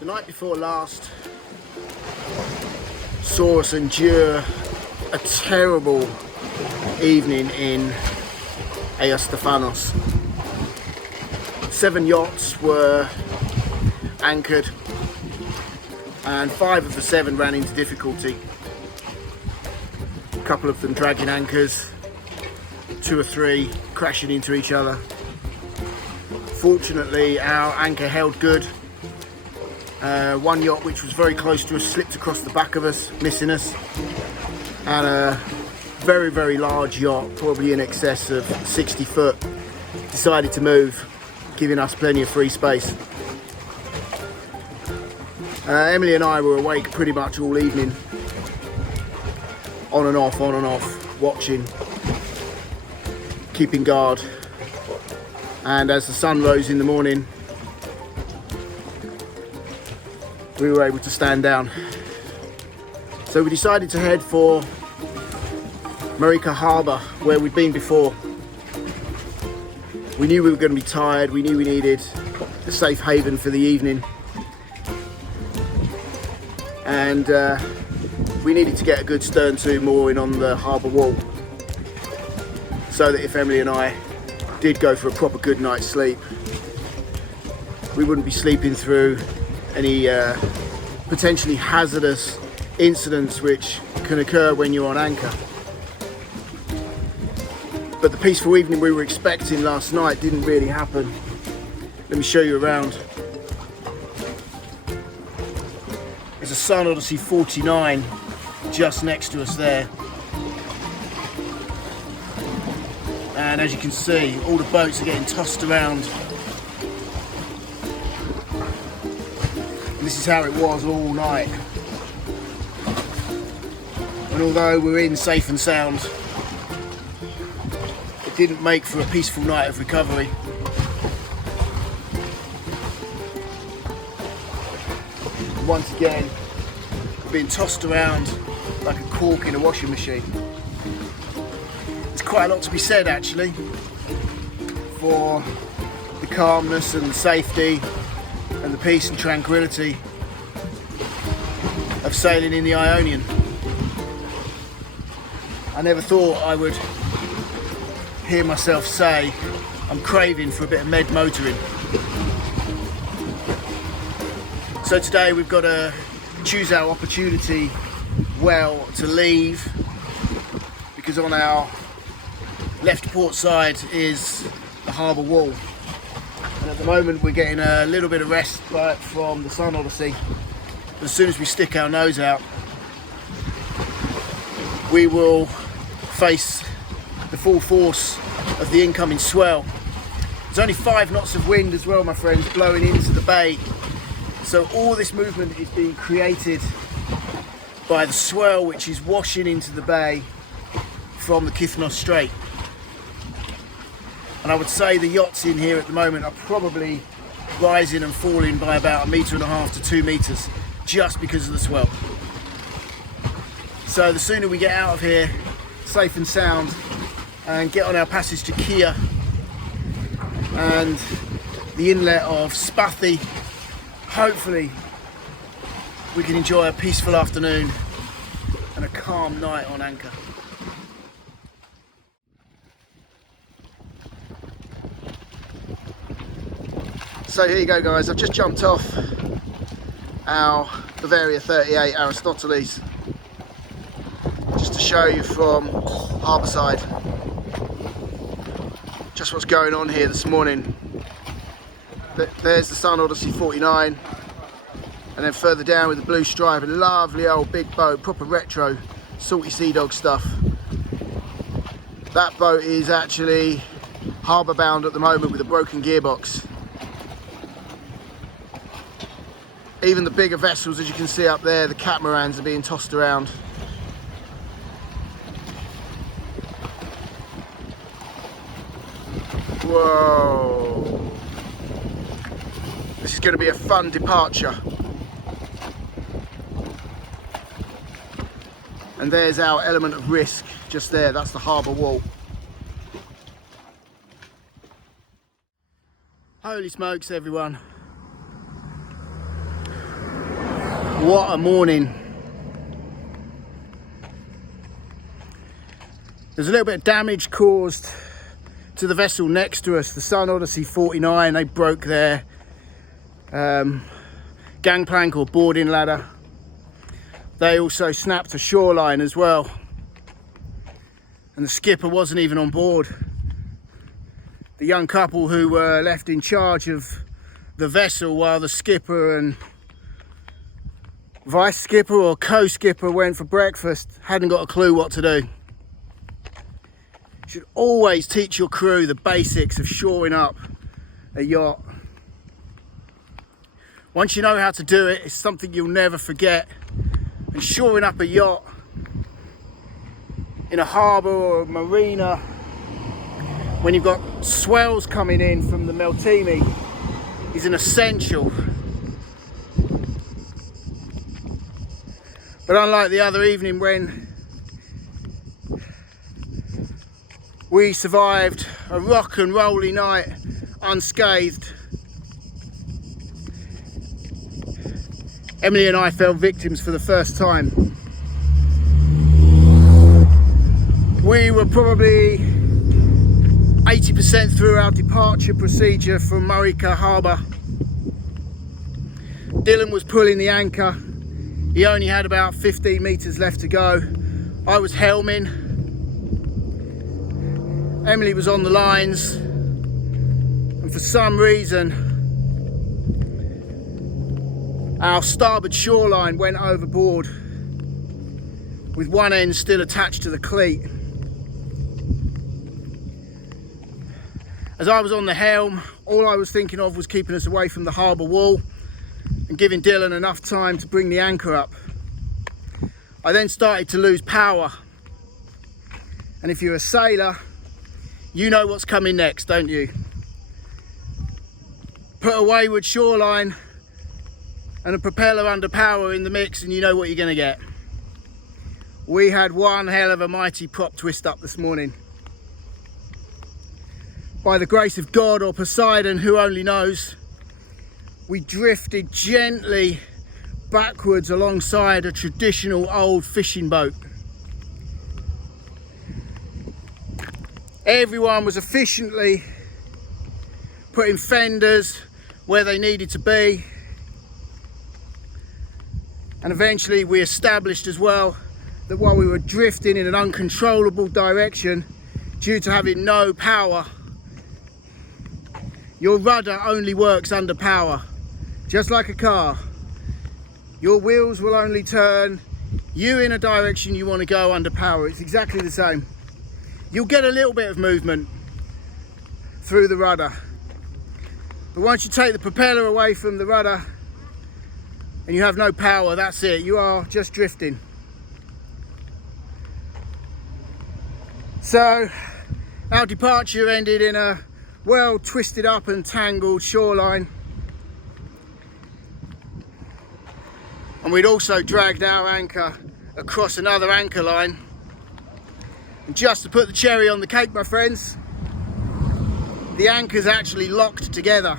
The night before last saw us endure a terrible evening in Stefanos. 7 yachts were anchored and 5 of the 7 ran into difficulty. A couple of them dragging anchors, 2 or 3 crashing into each other. Fortunately, our anchor held good. One yacht, which was very close to us, slipped across the back of us, missing us. And a very, very large yacht, probably in excess of 60 foot, decided to move, giving us plenty of free space. Emily and I were awake pretty much all evening, on and off, watching, keeping guard. And as the sun rose in the morning, we were able to stand down. So we decided to head for Marika Harbour, where we'd been before. We knew we were going to be tired, we knew we needed a safe haven for the evening. And we needed to get a good stern to mooring on the harbour wall, so that if Emily and I did go for a proper good night's sleep, we wouldn't be sleeping through any potentially hazardous incidents which can occur when you're on anchor. But the peaceful evening we were expecting last night didn't really happen. Let me show you around. There's a Sun Odyssey 49 just next to us there. And as you can see, all the boats are getting tossed around. And this is how it was all night. And although we're in safe and sound, it didn't make for a peaceful night of recovery. And once again, being tossed around like a cork in a washing machine. Quite a lot to be said actually for the calmness and the safety and the peace and tranquility of sailing in the Ionian. I never thought I would hear myself say I'm craving for a bit of med motoring. So today we've got to choose our opportunity well to leave, because on our left port side is the harbour wall, and at the moment we're getting a little bit of respite from the Sun Odyssey. But as soon as we stick our nose out, we will face the full force of the incoming swell. There's only 5 knots of wind as well, my friends, blowing into the bay, so all this movement is being created by the swell which is washing into the bay from the Kythnos Strait. And I would say the yachts in here at the moment are probably rising and falling by about 1.5 meters to 2 meters, just because of the swell. So the sooner we get out of here safe and sound and get on our passage to Kia and the inlet of Spathi, hopefully we can enjoy a peaceful afternoon and a calm night on anchor. So here you go guys, I've just jumped off our Lavrio 38 Aristoteles, just to show you from harbour side just what's going on here this morning. There's the Sun Odyssey 49, and then further down with the blue stripe, a lovely old big boat, proper retro salty sea dog stuff. That boat is actually harbour bound at the moment with a broken gearbox. Even the bigger vessels, as you can see up there, the catamarans are being tossed around. Whoa! This is going to be a fun departure. And there's our element of risk just there, that's the harbour wall. Holy smokes everyone. What a morning. There's a little bit of damage caused to the vessel next to us, the Sun Odyssey 49. They broke their gangplank or boarding ladder. They also snapped a shoreline as well, and the skipper wasn't even on board. The young couple who were left in charge of the vessel while the skipper and vice skipper or co-skipper went for breakfast hadn't got a clue what to do. You should always teach your crew the basics of shoring up a yacht. Once you know how to do it, it's something you'll never forget. And shoring up a yacht in a harbour or a marina when you've got swells coming in from the Meltemi is an essential. But unlike the other evening when we survived a rock and rolly night unscathed, Emily and I fell victims for the first time. We were probably 80% through our departure procedure from Marika Harbour. Dylan was pulling the anchor. He only had about 15 metres left to go. I was helming. Emily was on the lines. And for some reason, our starboard shoreline went overboard with one end still attached to the cleat. As I was on the helm, all I was thinking of was keeping us away from the harbour wall and giving Dylan enough time to bring the anchor up. I then started to lose power. And if you're a sailor, you know what's coming next, don't you? Put a wayward shoreline and a propeller under power in the mix and you know what you're going to get. We had one hell of a mighty prop twist up this morning. By the grace of God or Poseidon, who only knows, we drifted gently backwards alongside a traditional old fishing boat. Everyone was efficiently putting fenders where they needed to be. And eventually we established as well that while we were drifting in an uncontrollable direction due to having no power, your rudder only works under power, just like a car. Your wheels will only turn you in a direction you want to go under power. It's exactly the same. You'll get a little bit of movement through the rudder, but once you take the propeller away from the rudder and you have no power, that's it. You are just drifting. So our departure ended in a well twisted up and tangled shoreline, and we'd also dragged our anchor across another anchor line. And just to put the cherry on the cake, my friends, the anchor's actually locked together,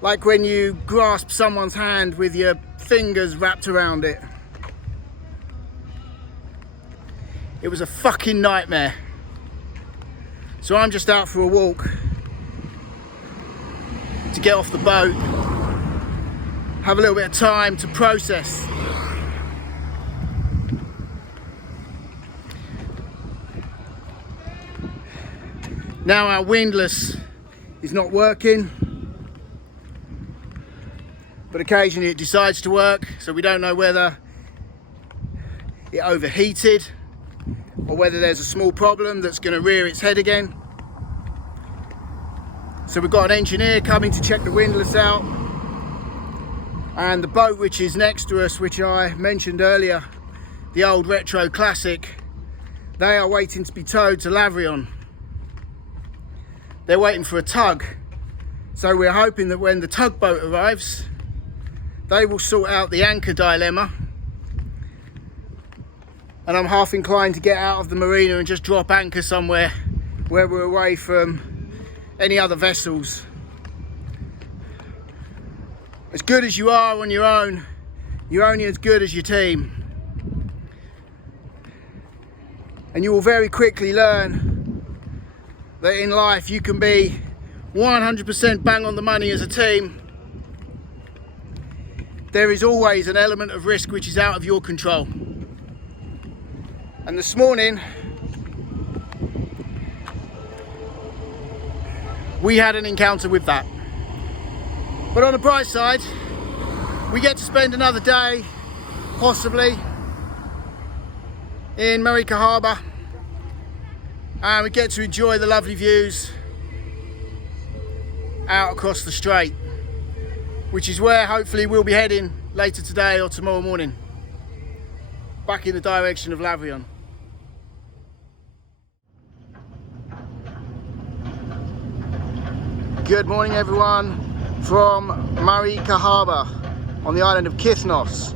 like when you grasp someone's hand with your fingers wrapped around it. It was a fucking nightmare. So I'm just out for a walk to get off the boat, have a little bit of time to process. Now our windlass is not working, but occasionally it decides to work, so we don't know whether it overheated or whether there's a small problem that's going to rear its head again. So we've got an engineer coming to check the windlass out, and the boat which is next to us, which I mentioned earlier, the old retro classic, they are waiting to be towed to Lavrio. They're waiting for a tug, so we're hoping that when the tugboat arrives they will sort out the anchor dilemma, and I'm half inclined to get out of the marina and just drop anchor somewhere where we're away from any other vessels. as good as you are on your own, you're only as good as your team. And you will very quickly learn that in life you can be 100% bang on the money as a team. There is always an element of risk which is out of your control. And this morning, we had an encounter with that. But on the bright side, we get to spend another day, possibly, in Marika Harbour, and we get to enjoy the lovely views out across the strait, which is where hopefully we'll be heading later today or tomorrow morning, back in the direction of Lavrio. Good morning everyone from Marika Harbour on the island of Kythnos.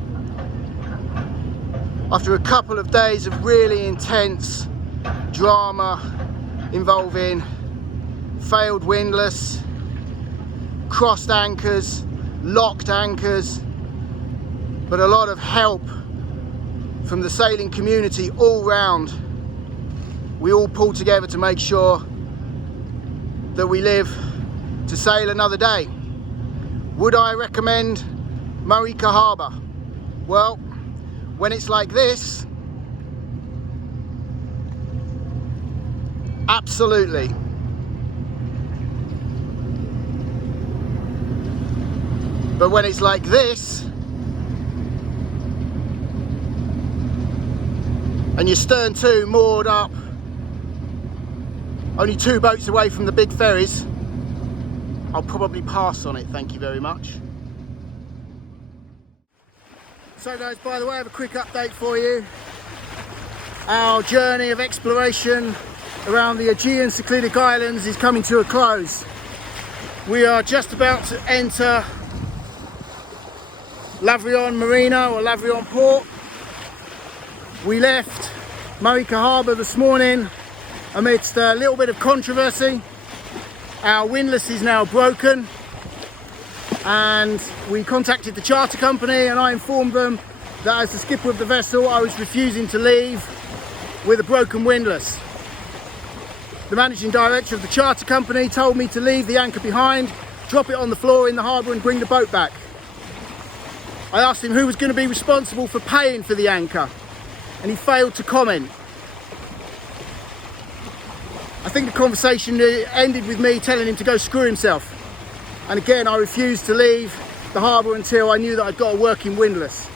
After a couple of days of really intense drama involving failed windlass, crossed anchors, locked anchors, but a lot of help from the sailing community all round, we all pulled together to make sure that we live to sail another day. Would I recommend Marika Harbour? Well, when it's like this, absolutely. But when it's like this, and you're stern to moored up only 2 boats away from the big ferries, I'll probably pass on it, thank you very much. So guys, by the way, I have a quick update for you. Our journey of exploration around the Aegean Cycladic Islands is coming to a close. We are just about to enter Lavrio Marina or Lavrio Port. We left Marika Harbour this morning amidst a little bit of controversy. Our windlass is now broken, and we contacted the charter company, and I informed them that as the skipper of the vessel I was refusing to leave with a broken windlass. The managing director of the charter company told me to leave the anchor behind, drop it on the floor in the harbour and bring the boat back. I asked him who was going to be responsible for paying for the anchor, and he failed to comment. I think the conversation ended with me telling him to go screw himself. And again, I refused to leave the harbour until I knew that I'd got a working windlass.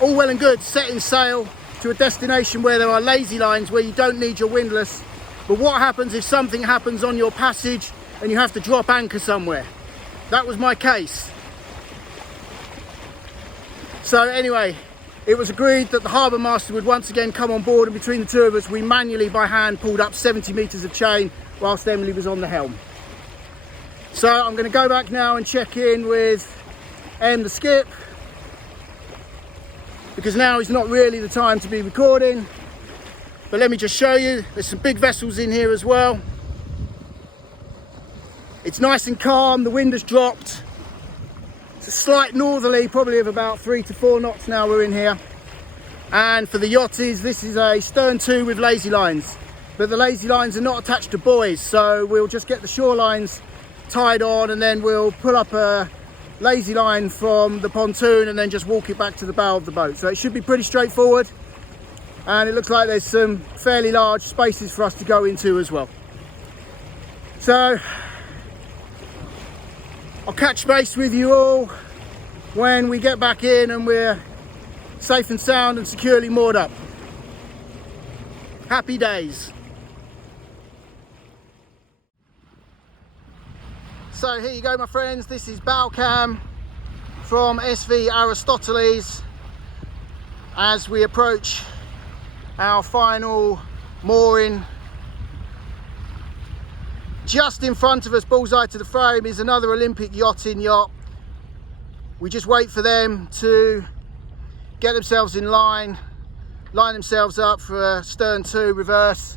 All well and good setting sail to a destination where there are lazy lines where you don't need your windlass. But what happens if something happens on your passage and you have to drop anchor somewhere? That was my case. So anyway, it was agreed that the harbour master would once again come on board, and between the two of us we manually by hand pulled up 70 metres of chain whilst Emily was on the helm. So I'm going to go back now and check in with Em the skip, because now is not really the time to be recording. But let me just show you, there's some big vessels in here as well. It's nice and calm, the wind has dropped. It's a slight northerly, probably of about 3 to 4 knots now we're in here. And for the yachties, this is a stern to with lazy lines. But the lazy lines are not attached to buoys, so we'll just get the shorelines tied on, and then we'll pull up a lazy line from the pontoon and then just walk it back to the bow of the boat. So it should be pretty straightforward, and it looks like there's some fairly large spaces for us to go into as well. So I'll catch base with you all when we get back in and we're safe and sound and securely moored up. Happy days. So here you go, my friends, this is bow cam from SV Aristoteles as we approach our final mooring. Just in front of us, bullseye to the frame, is another Olympic yachting yacht. We just wait for them to get themselves in line, line themselves up for a stern to reverse.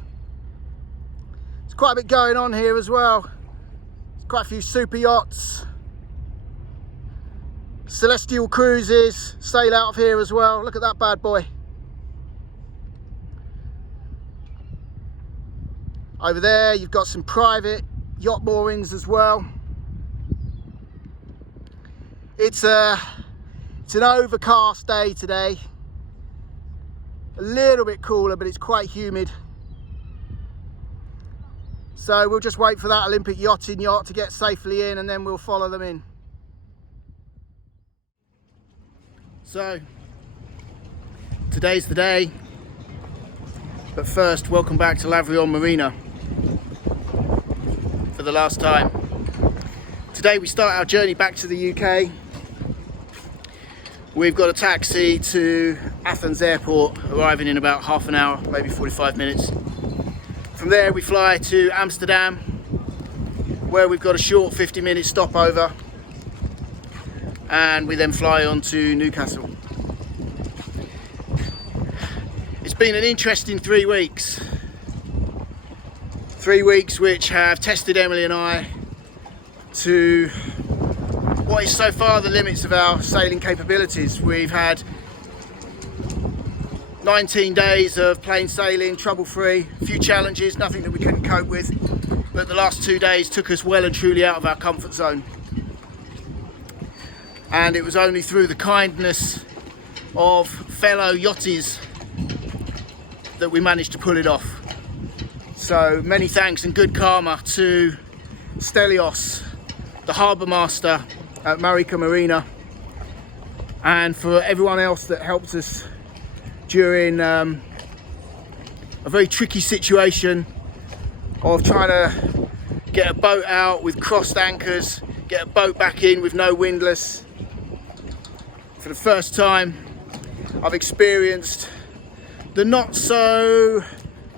There's quite a bit going on here as well. Quite a few super yachts Celestial cruises sail out of here as well. Look at that bad boy. Over there you've got some private yacht moorings as well. It's an overcast day today. A little bit cooler, but it's quite humid. So we'll just wait for that Olympic yachting yacht to get safely in, and then we'll follow them in. So today's the day, but first, welcome back to Lavrio Marina for the last time. Today we start our journey back to the UK. We've got a taxi to Athens airport, arriving in about half an hour, maybe 45 minutes. From there we fly to Amsterdam, where we've got a short 50-minute stopover, and we then fly on to Newcastle. It's been an interesting 3 weeks. 3 weeks which have tested Emily and I to what is so far the limits of our sailing capabilities. We've had 19 days of plain sailing, trouble-free, a few challenges, nothing that we couldn't cope with, but the last 2 days took us well and truly out of our comfort zone. And it was only through the kindness of fellow yachties that we managed to pull it off. So many thanks and good karma to Stelios, the harbour master at Lavrio Marina, and for everyone else that helped us during a very tricky situation of trying to get a boat out with crossed anchors, get a boat back in with no windlass. For the first time I've experienced the not so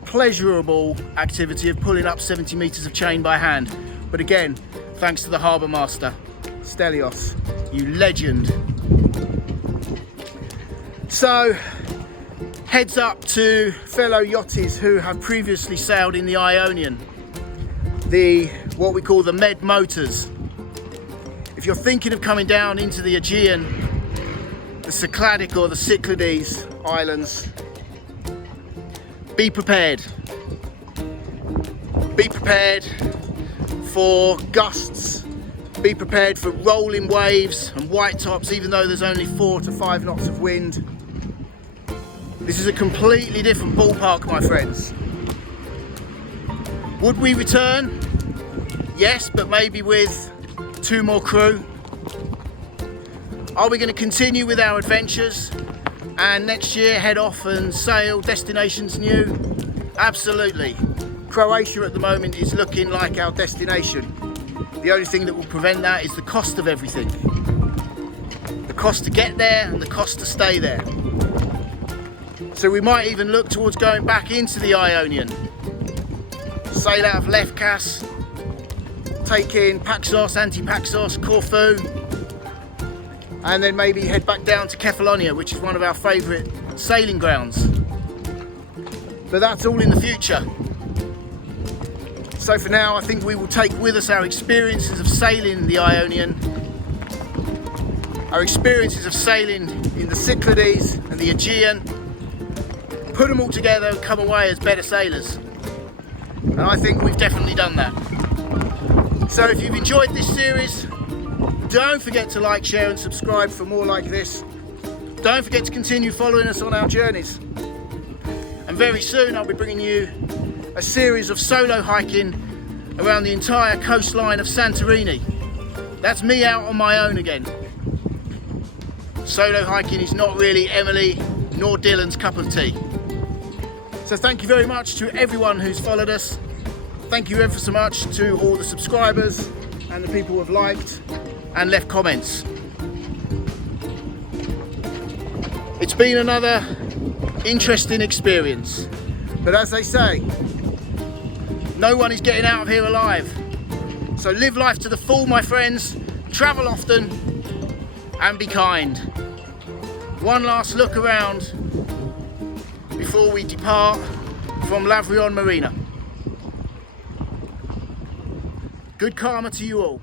pleasurable activity of pulling up 70 metres of chain by hand, but again, thanks to the harbour master, Stelios, you legend. So, heads up to fellow yachties who have previously sailed in the Ionian, what we call the Med Motors. If you're thinking of coming down into the Aegean, the Cycladic or the Cyclades Islands, be prepared. Be prepared for gusts. Be prepared for rolling waves and white tops, even though there's only 4 to 5 knots of wind. This is a completely different ballpark, my friends. Would we return? Yes, but maybe with 2 more crew. Are we going to continue with our adventures and next year head off and sail destinations new? Absolutely. Croatia at the moment is looking like our destination. The only thing that will prevent that is the cost of everything. The cost to get there and the cost to stay there. So we might even look towards going back into the Ionian. Sail out of Lefkas, take in Paxos, Antipaxos, Corfu, and then maybe head back down to Kefalonia, which is one of our favourite sailing grounds. But that's all in the future. So for now, I think we will take with us our experiences of sailing the Ionian, our experiences of sailing in the Cyclades and the Aegean, put them all together and come away as better sailors. And I think we've definitely done that. So if you've enjoyed this series, don't forget to like, share and subscribe for more like this. Don't forget to continue following us on our journeys. And very soon I'll be bringing you a series of solo hiking around the entire coastline of Santorini. That's me out on my own again. Solo hiking is not really Emily nor Dylan's cup of tea. So thank you very much to everyone who's followed us. Thank you ever so much to all the subscribers and the people who have liked and left comments. It's been another interesting experience, but as they say, no one is getting out of here alive. So live life to the full, my friends, travel often and be kind. One last look around before we depart from Lavrio Marina. Good karma to you all.